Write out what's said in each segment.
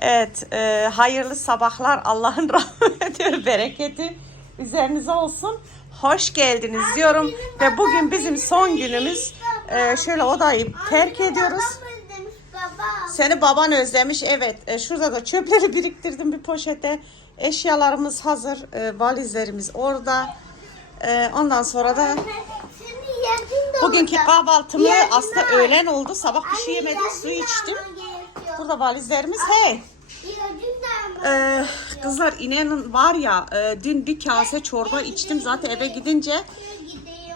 Evet, e, hayırlı sabahlar. Allah'ın rahmeti bereketi üzerinize olsun. Hoş geldiniz diyorum ve bugün bizim son günümüz. E, şöyle odayı terk ediyoruz. Seni baban özlemiş. Evet, e, şurada da çöpleri biriktirdim bir poşete. Eşyalarımız hazır, e, valizlerimiz orada. E, ondan sonra da bugünkü kahvaltımı aslında öğlen oldu. Sabah bir şey yemedim, su içtim. Burada valizlerimiz. Hey. Ee, kızlar inanın var ya e, dün bir kase çorba içtim zaten eve gidince.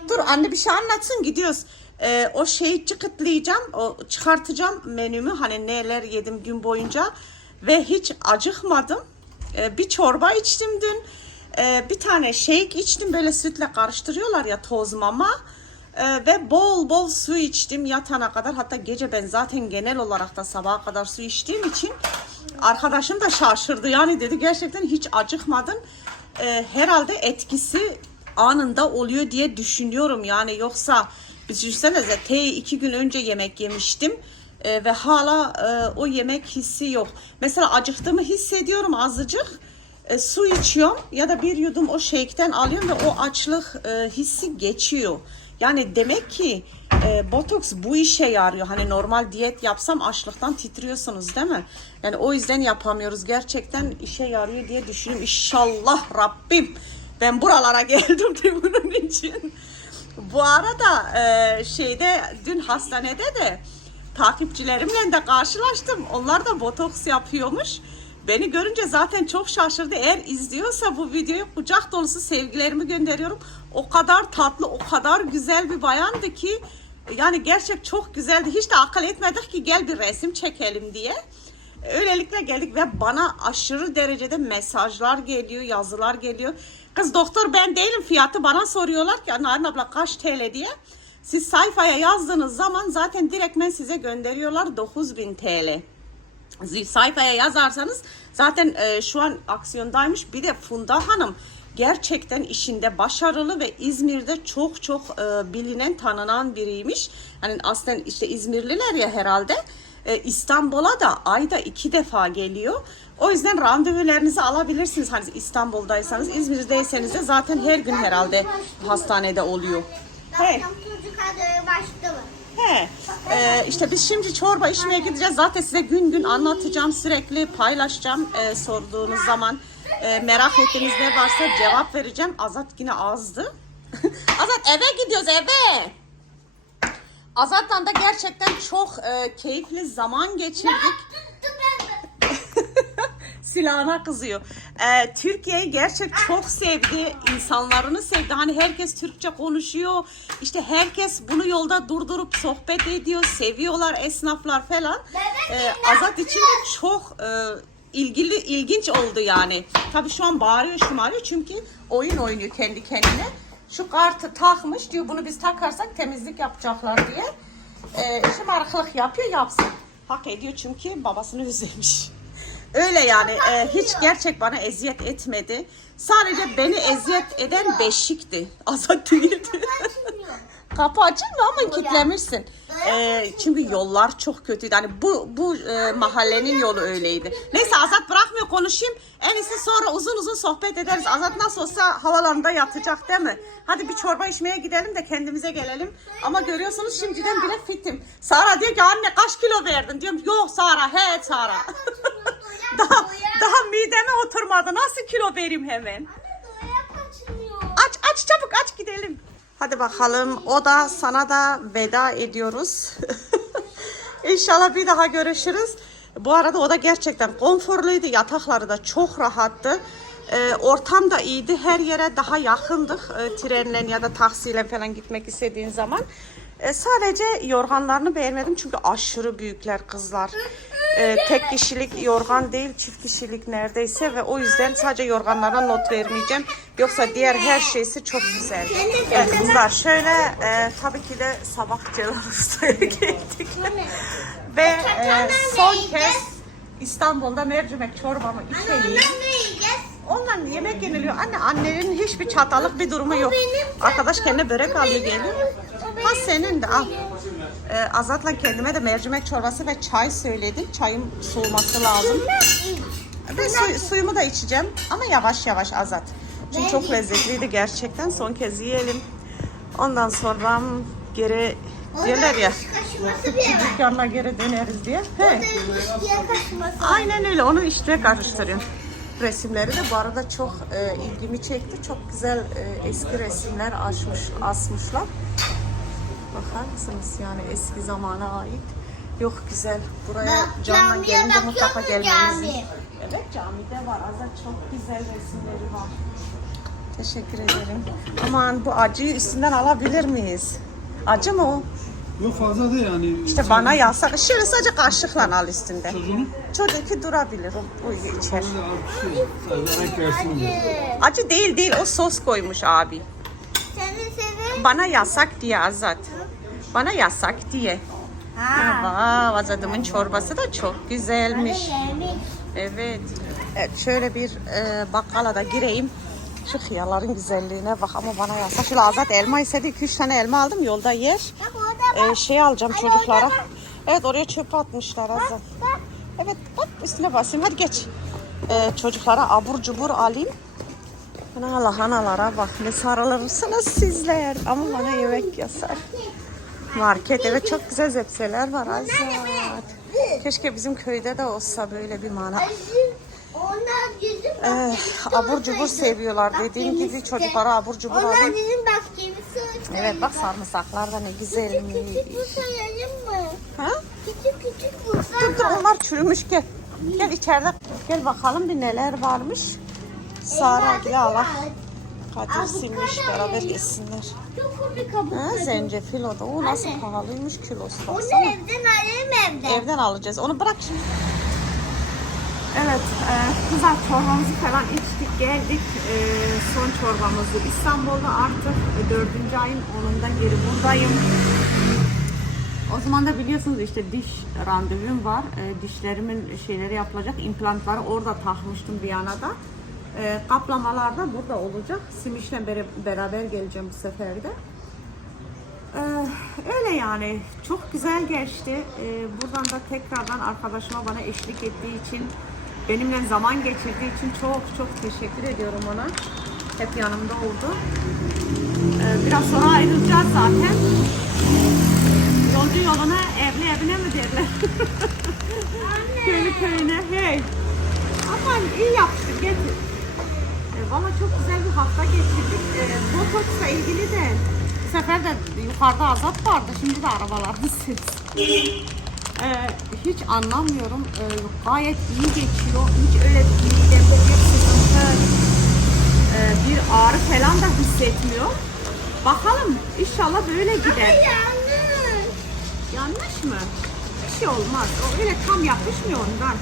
Dur anne bir şey anlatsın gidiyoruz. Ee, o şeyi çıkıtlayacağım, o çıkartacağım menümü hani neler yedim gün boyunca ve hiç acıkmadım. Ee, bir çorba içtim dün. Ee, bir tane shake içtim böyle sütle karıştırıyorlar ya toz mama. Ee, ve bol bol su içtim yatana kadar. Hatta gece ben zaten genel olarak da sabaha kadar su içtiğim için arkadaşım da şaşırdı. Yani dedi gerçekten hiç acıkmadın. Ee, herhalde etkisi anında oluyor diye düşünüyorum. Yani yoksa düşünsenize T iki gün önce yemek yemiştim. Ee, ve hala e, o yemek hissi yok. Mesela acıktığımı hissediyorum azıcık. E, su içiyorum ya da bir yudum o shake'ten alıyorum ve o açlık e, hissi geçiyor. Yani demek ki e, botoks bu işe yarıyor. Hani normal diyet yapsam açlıktan titriyorsunuz değil mi? Yani o yüzden yapamıyoruz. Gerçekten işe yarıyor diye düşünüyorum. İnşallah Rabbim ben buralara geldim de bunun için. Bu arada e, şeyde dün hastanede de takipçilerimle de karşılaştım. Onlar da botoks yapıyormuş. Beni görünce zaten çok şaşırdı. Eğer izliyorsa bu videoyu kucak dolusu sevgilerimi gönderiyorum. O kadar tatlı, o kadar güzel bir bayandı ki yani gerçek çok güzeldi. Hiç de akıl etmedik ki gel bir resim çekelim diye. Öylelikle geldik ve bana aşırı derecede mesajlar geliyor, yazılar geliyor. Kız doktor ben değilim fiyatı bana soruyorlar ki Narin abla kaç TL diye. Siz sayfaya yazdığınız zaman zaten direktmen size gönderiyorlar 9000 TL. Sayfaya yazarsanız zaten e, şu an aksiyondaymış. Bir de Funda Hanım gerçekten işinde başarılı ve İzmir'de çok çok e, bilinen tanınan biriymiş. Hani aslında işte İzmirliler ya herhalde. E, İstanbul'a da ayda iki defa geliyor. O yüzden randevularınızı alabilirsiniz. Hani İstanbul'daysanız, İzmir'deyseniz de zaten her gün herhalde hastanede oluyor. Hey. Doktor çocuk adı başladı. He, e, işte biz şimdi çorba içmeye gideceğiz. Zaten size gün gün anlatacağım, sürekli paylaşacağım e, sorduğunuz zaman. E, merak ettiğiniz ne varsa cevap vereceğim. Azat yine azdı. Azat eve gidiyoruz eve. Azat'la da gerçekten çok e, keyifli zaman geçirdik. silahına kızıyor. Ee, Türkiye'yi gerçek çok sevdi. insanlarını sevdi. Hani herkes Türkçe konuşuyor. İşte herkes bunu yolda durdurup sohbet ediyor. Seviyorlar esnaflar falan. Ee, Azat için de çok e, ilgili ilginç oldu yani. Tabii şu an bağırıyor şımarıyor çünkü oyun oynuyor kendi kendine. Şu kartı takmış diyor bunu biz takarsak temizlik yapacaklar diye. Ee, şımarıklık yapıyor yapsın. Hak ediyor çünkü babasını özlemiş. Öyle yani e, hiç gerçek bana eziyet etmedi. Sadece beni eziyet eden beşikti. Azat değildi. Kapı açılmıyor ama kilitlemişsin. E, çünkü yollar çok kötüydü. Hani bu bu e, mahallenin yolu öyleydi. Neyse Azat bırakmıyor konuşayım. En iyisi sonra uzun uzun sohbet ederiz. Azat nasıl olsa havalarında yatacak değil mi? Hadi bir çorba içmeye gidelim de kendimize gelelim. Ama görüyorsunuz şimdiden bile fitim. Sara diyor ki anne kaç kilo verdin? Diyorum yok Sara he Sara. daha, daha mideme oturmadı. Nasıl kilo vereyim hemen? Aç aç çabuk aç gidelim. Hadi bakalım o da sana da veda ediyoruz. İnşallah bir daha görüşürüz. Bu arada o da gerçekten konforluydu. Yatakları da çok rahattı. Ee, ortam da iyiydi. Her yere daha yakındık. Ee, trenle ya da taksiyle falan gitmek istediğin zaman. Ee, sadece yorganlarını beğenmedim çünkü aşırı büyükler kızlar. Ee, tek kişilik yorgan değil çift kişilik neredeyse ve o yüzden sadece yorganlarına not vermeyeceğim. Yoksa diğer her şeysi çok güzel. Evet kızlar şöyle e, tabii ki de sabah Celal Usta'ya geldik. ve e, son kez İstanbul'da mercimek çorbamı içeyim. Ondan yemek yeniliyor. Anne annenin hiçbir çatalık bir durumu yok. Arkadaş kendine börek alıyor geliyor. Ha senin de al. Ee, Azat'la kendime de mercimek çorbası ve çay söyledim. Çayım soğuması lazım. Ve su- suyumu da içeceğim ama yavaş yavaş Azat. Çünkü çok lezzetliydi gerçekten. Son kez yiyelim. Ondan sonra geri diyorlar ya dükkanına geri döneriz diye. He. Aynen öyle. Onu işte karıştırıyorum. Resimleri de bu arada çok e, ilgimi çekti. Çok güzel e, eski resimler açmış, asmışlar. Bakar mısınız yani eski zamana ait. Yok güzel. Buraya Bak, canla camiye gelince bakıyor mutlaka musun gelmenizi. cami? Evet camide var. Azar çok güzel resimleri var. Teşekkür ederim. Aman bu acıyı üstünden alabilir miyiz? Acı mı o? Yok fazla değil yani. İşte bana yasak. Şöyle sadece kaşıkla al üstünde. Çocuğunu Çocuğu durabilir. O, o içer. fazla az bir şey. Fazla renk versin diye. Acı. Acı değil değil o sos koymuş abi. Seni severim. Bana yasak diye Azat. Bana yasak diye. Ha. Wow, Azad'ımın çorbası da çok güzelmiş. Evet. Evet şöyle bir e, bakkala da gireyim. Şu hıyarların güzelliğine bak ama bana yasak. Şöyle Azat elma istedi. 2-3 tane elma aldım yolda yer. Bak orada bak. E, şey alacağım çocuklara. Evet oraya çöp atmışlar Azat. Evet bak üstüne basayım hadi geç. Ee, çocuklara abur cubur alayım. Ana lahanalara bak ne sarılırsınız sizler. Ama bana yemek yasak. Market evet çok güzel zepseler var Azat. Keşke bizim köyde de olsa böyle bir mana. Ee, abur cubur seviyorlar. Dediğim gibi çocuklara abur cubur Onlar bizim olsaydı. Evet bak sarımsaklar da ne Küçük güzelmiş. küçük bulsayalım mı? Ha? Küçük küçük Dur dur bulsana. onlar çürümüş gel. Gel içeride gel bakalım bir neler varmış. Sara gel Allah. Kadir silmiş beraber yesinler. Çok komik kabuk. Ha, zencefil o da. O nasıl Anne. pahalıymış kilosu Onu baksana. evden alayım evden. Evden alacağız. Onu bırak şimdi. Evet, e, kızlar çorbamızı falan içtik, geldik. E, son çorbamızı İstanbul'da artık e, dördüncü ayın 10'unda geri buradayım. O zaman da biliyorsunuz işte diş randevum var. E, dişlerimin şeyleri yapılacak. implantları orada takmıştım Viyana'da. E, kaplamalar da burada olacak. Simiş'le beraber geleceğim bu sefer de. Ee, öyle yani çok güzel geçti. Ee, buradan da tekrardan arkadaşıma bana eşlik ettiği için, benimle zaman geçirdiği için çok çok teşekkür ediyorum ona. Hep yanımda oldu. Ee, biraz sonra ayrılacağız zaten. Yolcu yoluna, evli evine mi derler? Köylü köyüne. Hey. Aman iyi yapmıştık. Getir. Valla çok güzel bir hafta geçirdik. E, Botoks'la ilgili de bu sefer de yukarıda azap vardı. Şimdi de arabaların sesi. E, hiç anlamıyorum. E, gayet iyi geçiyor. Hiç öyle midemde bir sıkıntı, e, bir ağrı falan da hissetmiyor. Bakalım inşallah böyle gider. Yanlış. Yanlış mı? Bir şey olmaz. O öyle tam yapışmıyor ondan.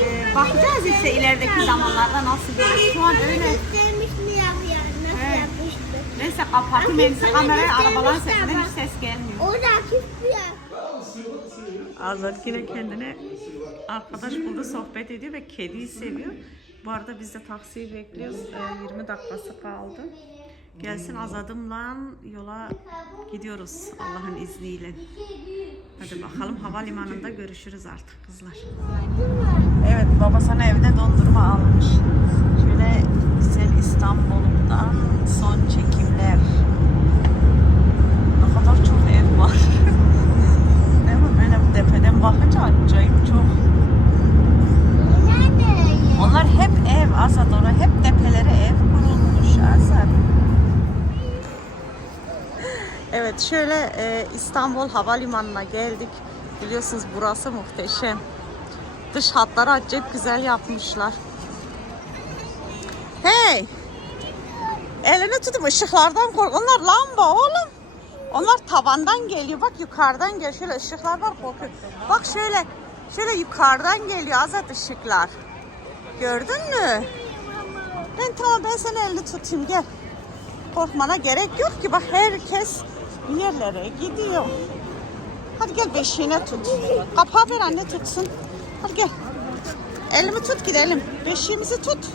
E, bakacağız işte ilerideki zamanlarda nasıl gelir. Şu an öyle. Göstermiş mi yapıyor? Nasıl Evet. yapmıştı? Neyse kapatayım elbise kamerayı arabaların sesinden hiç ses gelmiyor. Orada akif bir yer. Azat yine kendine arkadaş buldu sohbet ediyor ve kediyi seviyor. Bu arada biz de taksiyi bekliyoruz. Ee, 20 dakikası kaldı. Gelsin Azad'ımla yola gidiyoruz Allah'ın izniyle. Hadi bakalım havalimanında görüşürüz artık kızlar. Evet baba sana evde dondurma almış. Şöyle güzel İstanbul'dan son çekimler. Ne kadar çok ev var. Değil mi? Böyle tepeden bakınca acayip çok. Nerede? Onlar hep ev Azat ona hep tepelere ev kurulmuş Azat. Evet şöyle e, İstanbul Havalimanı'na geldik. Biliyorsunuz burası muhteşem. Dış hatları acayip güzel yapmışlar. Hey! Elini tutup ışıklardan kork. Onlar lamba oğlum. Onlar tavandan geliyor. Bak yukarıdan geliyor. Şöyle ışıklar var korkuyor. Bak şöyle. Şöyle yukarıdan geliyor Azat ışıklar. Gördün mü? Ben tamam ben seni elini tutayım gel. Korkmana gerek yok ki bak herkes bir yerlere gidiyor. Hadi gel beşiğine tut. Kapağı ver anne tutsun. Hadi gel. Elimi tut gidelim. Beşiğimizi tut.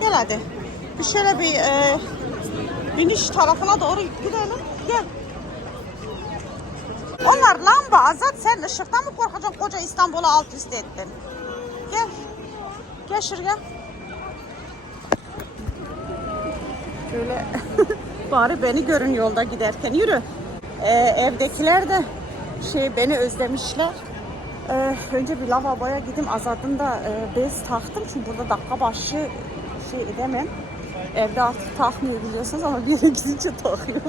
Gel hadi. Bir şöyle bir e, biniş tarafına doğru gidelim. Gel. Onlar lamba Azat sen ışıktan mı korkacaksın koca İstanbul'u alt üst ettin. Gel. Gel şuraya. Şöyle bari beni görün yolda giderken yürü. Ee, evdekiler de şey beni özlemişler. Ee, önce bir lavaboya gideyim. Azad'ın da e, bez taktım. Çünkü burada dakika başı şey edemem. Evde artık takmıyor biliyorsunuz ama bir yere gidince takıyor.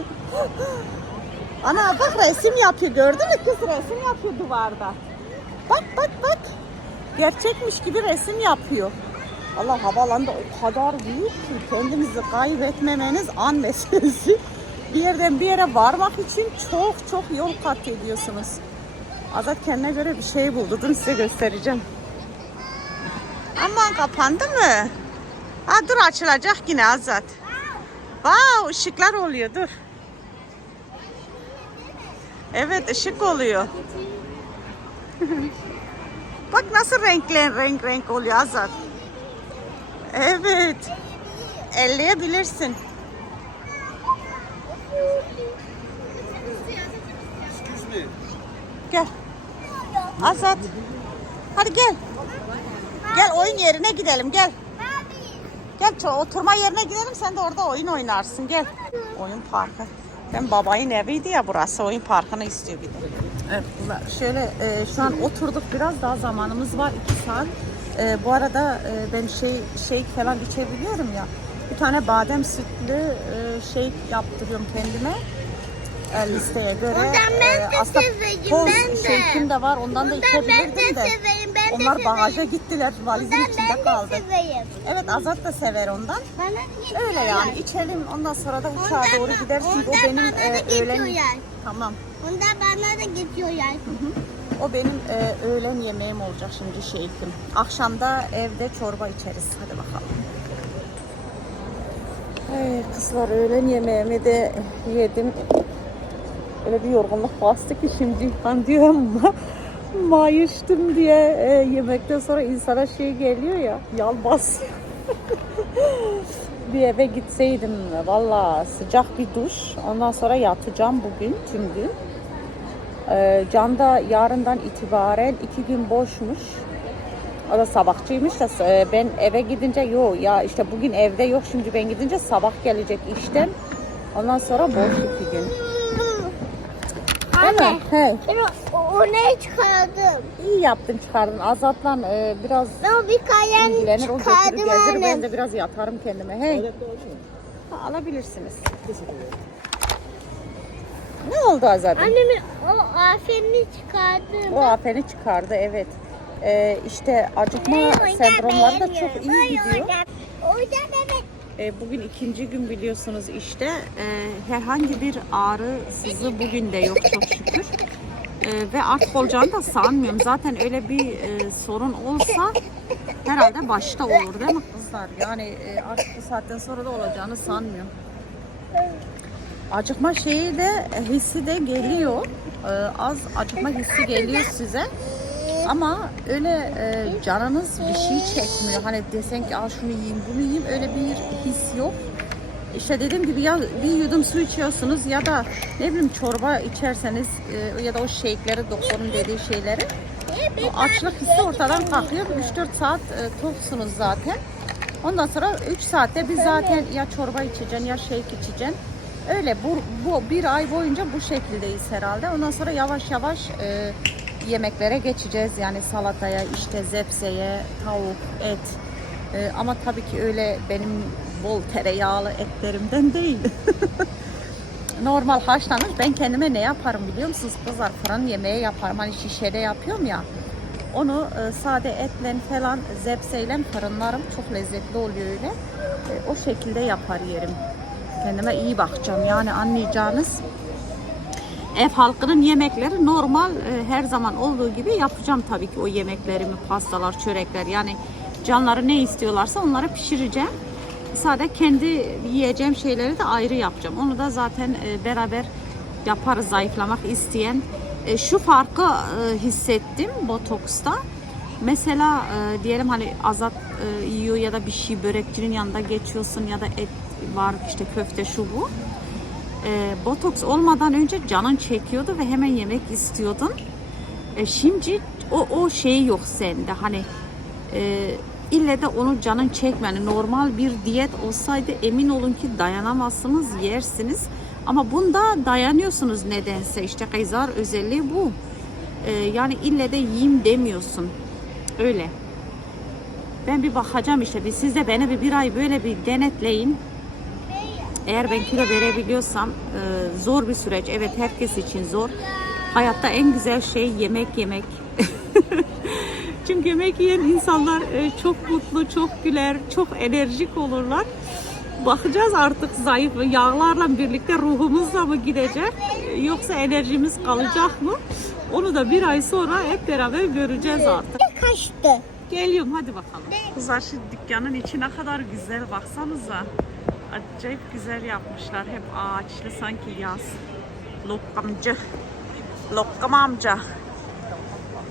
Ana bak resim yapıyor. Gördün mü kız resim yapıyor duvarda. Bak bak bak. Gerçekmiş gibi resim yapıyor. Allah havalanda o kadar büyük ki kendinizi kaybetmemeniz an meselesi. Bir yerden bir yere varmak için çok çok yol kat ediyorsunuz. Azat kendine göre bir şey buldu. Dur size göstereceğim. Aman kapandı mı? Ha dur açılacak yine Azat. Wow ışıklar oluyor dur. Evet ışık oluyor. Bak nasıl renkler renk renk oluyor Azat. Evet. Elleyebilirsin. Gel. Azat. Hadi gel. Gel oyun yerine gidelim gel. Gel oturma yerine gidelim sen de orada oyun oynarsın gel. Oyun parkı. Ben babayın eviydi ya burası oyun parkını istiyor bir de. Evet şöyle e, şu an oturduk biraz daha zamanımız var 2 saat. E, bu arada e, ben şey şey falan içebiliyorum ya. Bir tane badem sütlü e, şey yaptırıyorum kendime. E, listeye göre. Ondan ben de E, severim, toz ben de. shake'im de var ondan da Ondan ben de içebilirdim de. severim, ben de Onlar severim. bagaja gittiler valizin Ondan içinde ben de kaldı. severim. Evet Azat da sever ondan. Bana. Öyle yani içelim ondan sonra da uçağa Ondan doğru gideriz çünkü o ondan benim bana da e, öğlen tamam Ondan bana da getiriyorlar. O benim e, öğlen yemeğim olacak şimdi şeykim. Akşamda evde çorba içeriz hadi bakalım. Ay kızlar öğlen yemeğimi de yedim. Öyle bir yorgunluk bastı ki şimdi ben diyor ama mayıştım diye e, yemekten sonra insana şey geliyor ya yal basıyor. bir eve gitseydim valla sıcak bir duş ondan sonra yatacağım bugün tüm gün. Ee, Can da yarından itibaren iki gün boşmuş. O da sabahçıymış da e, ben eve gidince yok ya işte bugün evde yok şimdi ben gidince sabah gelecek işten. Ondan sonra boş iki gün. Değil mi? He. Ben o, o ne çıkardım? İyi yaptın çıkardın. Azat'la e, biraz Ben o bir kalem ilgilenir. O götürür çıkardım gezdirir. Ben annem. de biraz yatarım kendime. Hey. Alabilirsiniz. Ne oldu Azat'ın? Annemin o aferini çıkardım. O afeni çıkardı evet. Ee, işte acıkma sendromları da çok iyi gidiyor. Ee, bugün ikinci gün biliyorsunuz işte. Ee, herhangi bir ağrı sızı bugün de yok çok şükür. Ee, ve artık olacağını da sanmıyorum. Zaten öyle bir e, sorun olsa herhalde başta olur değil mi kızlar? Yani e, artık bu saatten sonra da olacağını sanmıyorum. Acıkma şeyi de e, hissi de geliyor. Ee, az acıkma hissi geliyor size. Ama öyle e, canınız bir şey çekmiyor. Hani desen ki al şunu yiyeyim bunu yiyeyim öyle bir his yok. İşte dediğim gibi ya bir yudum su içiyorsunuz ya da ne bileyim çorba içerseniz e, ya da o shake'leri doktorun dediği şeyleri o açlık hissi ortadan kalkıyor. 3-4 saat e, toksunuz zaten. Ondan sonra 3 saatte biz zaten ya çorba içeceksin ya shake içeceksin. Öyle bu, bu bir ay boyunca bu şekildeyiz herhalde. Ondan sonra yavaş yavaş e, yemeklere geçeceğiz. Yani salataya, işte zepseye, tavuk, et. E, ama tabii ki öyle benim bol tereyağlı etlerimden değil. Normal haşlanır. Ben kendime ne yaparım biliyor musunuz kızlar? Fırın yemeği yaparım. Hani şişede yapıyorum ya. Onu e, sade etle falan zepseyle fırınlarım. Çok lezzetli oluyor öyle. E, o şekilde yapar yerim. Kendime iyi bakacağım. Yani anlayacağınız ev halkının yemekleri normal e, her zaman olduğu gibi yapacağım tabii ki o yemeklerimi, pastalar, çörekler yani canları ne istiyorlarsa onları pişireceğim. Sadece kendi yiyeceğim şeyleri de ayrı yapacağım. Onu da zaten e, beraber yaparız zayıflamak isteyen. E, şu farkı e, hissettim botoksta. Mesela e, diyelim hani azat e, yiyor ya da bir şey börekçinin yanında geçiyorsun ya da et var işte köfte şu bu. e, botoks olmadan önce canın çekiyordu ve hemen yemek istiyordun. E, şimdi o, o şey yok sende. Hani e, ille de onu canın çekmeni normal bir diyet olsaydı emin olun ki dayanamazsınız yersiniz. Ama bunda dayanıyorsunuz nedense işte kayzar özelliği bu. E, yani ille de yiyeyim demiyorsun. Öyle. Ben bir bakacağım işte. Bir, siz de beni bir, bir ay böyle bir denetleyin. Eğer ben kilo verebiliyorsam e, zor bir süreç. Evet herkes için zor. Hayatta en güzel şey yemek yemek. Çünkü yemek yiyen insanlar e, çok mutlu, çok güler, çok enerjik olurlar. Bakacağız artık zayıf yağlarla birlikte ruhumuzla mı gidecek e, yoksa enerjimiz kalacak mı? Onu da bir ay sonra hep beraber göreceğiz artık. Kaçtı. Geliyorum hadi bakalım. Kızlar şu dükkanın içi ne kadar güzel baksanıza. Acayip güzel yapmışlar. Hep ağaçlı sanki yaz. Lokkamcı. Lokkam amca.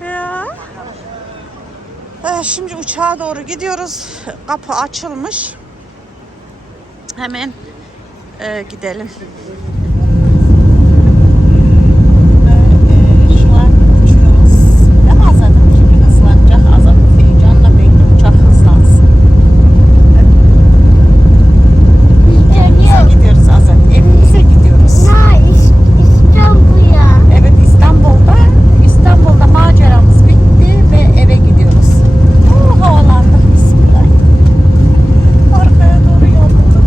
Ya. Ee, şimdi uçağa doğru gidiyoruz. Kapı açılmış. Hemen e, gidelim. Ee, şu an uçuyoruz. Değil mi Azat'ım? Şimdi hızlanacak. Azat heyecanla bekliyor uçak hızlansın. Evimize gidiyoruz Azat. Evimize gidiyoruz. Na İs- İstanbul'a. Evet İstanbul'da İstanbul'da maceramız bitti ve eve gidiyoruz. Oo, havalandık bismillah. Arkaya doğru yolladık.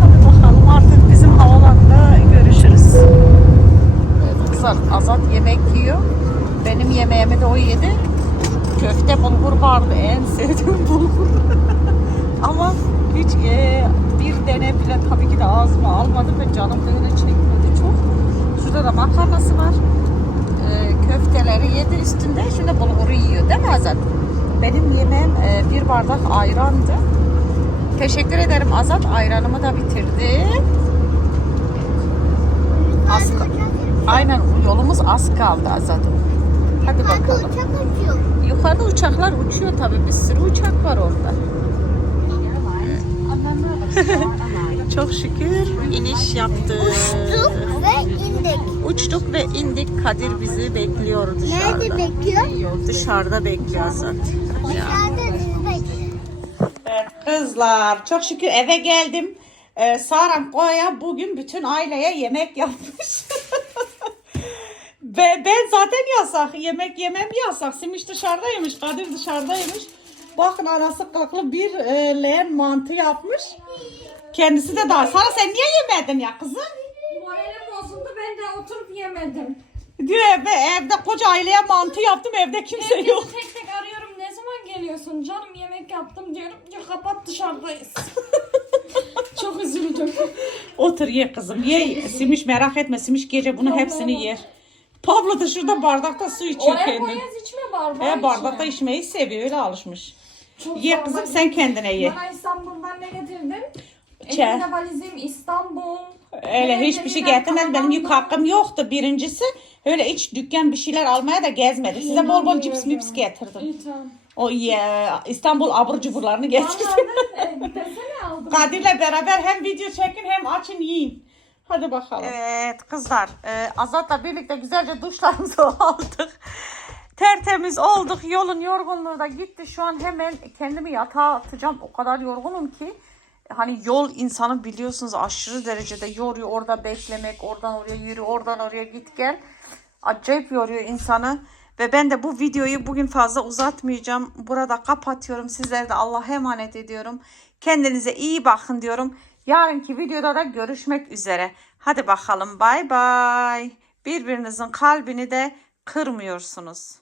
Hadi bakalım artık bizim havalanda görüşürüz. Evet, Kızlar Azat yemek yiyor. Benim yemeğimi de o yedi. Köfte bulgur vardı en sevdiğim bulgur. Ama hiç e, bile tabii ki de ağzıma almadım ve canım böyle çekmedi çok. Şurada da makarnası var. E, köfteleri yedi üstünde. Şimdi bulguru yiyor değil mi Azat? Benim yemeğim e, bir bardak ayrandı. Teşekkür ederim Azat. Ayranımı da bitirdi. Az Aynen yolumuz az kaldı Azat'ım. Hadi bakalım. uçak uçuyor. Yukarıda uçaklar uçuyor tabii. Bir sürü uçak var orada. Çok şükür iniş yaptık. Uçtuk ve indik. Uçtuk ve indik. Kadir bizi bekliyor dışarıda. Nerede bekliyor? Dışarıda bekliyor zaten. Dışarıda. Evet, kızlar çok şükür eve geldim. Ee, Saran Koya bugün bütün aileye yemek yapmış. Ve ben zaten yasak. Yemek yemem yasak. Simiş dışarıda yemiş. Kadir dışarıda yemiş. Bakın anası kılıklı bir e, leğen mantı yapmış. Kendisi de daha. Sara sen niye yemedin ya kızım? Moralim bozuldu ben de oturup yemedim. Diyor evde, evde koca aileye mantı yaptım. Evde kimse Herkesi yok. tek tek arıyorum ne zaman geliyorsun canım yemek yaptım diyorum. Diyor kapat dışarıdayız. Çok üzüldüm. Otur ye kızım. Ye. Simiş merak etme. Simiş gece bunu hepsini yer. Pablo da şurada bardakta su içiyor Oraya kendi. koyaz içme bardağı He bardakta içme. içmeyi seviyor. Öyle alışmış. Çok Ye kızım sen kendine ye. Bana İstanbul'dan ne getirdin? Çe. Elimde valizim İstanbul. Öyle hiçbir şey getirmedi. Benim yük hakkım yoktu birincisi. Öyle iç dükkan bir şeyler almaya da gezmedi. Size bol bol cips mips getirdim. İyi tamam. O ya, İstanbul abur cuburlarını getirdim. E. Kadir'le beraber hem video çekin hem açın yiyin. Hadi bakalım. Evet kızlar. E, Azat'la birlikte güzelce duşlarımızı aldık. Tertemiz olduk. Yolun yorgunluğu da gitti. Şu an hemen kendimi yatağa atacağım. O kadar yorgunum ki. Hani yol insanı biliyorsunuz aşırı derecede yoruyor. Orada beklemek, oradan oraya yürü, oradan oraya git gel. Acayip yoruyor insanı. Ve ben de bu videoyu bugün fazla uzatmayacağım. Burada kapatıyorum. Sizlere de Allah'a emanet ediyorum. Kendinize iyi bakın diyorum. Yarınki videoda da görüşmek üzere. Hadi bakalım bay bay. Birbirinizin kalbini de kırmıyorsunuz.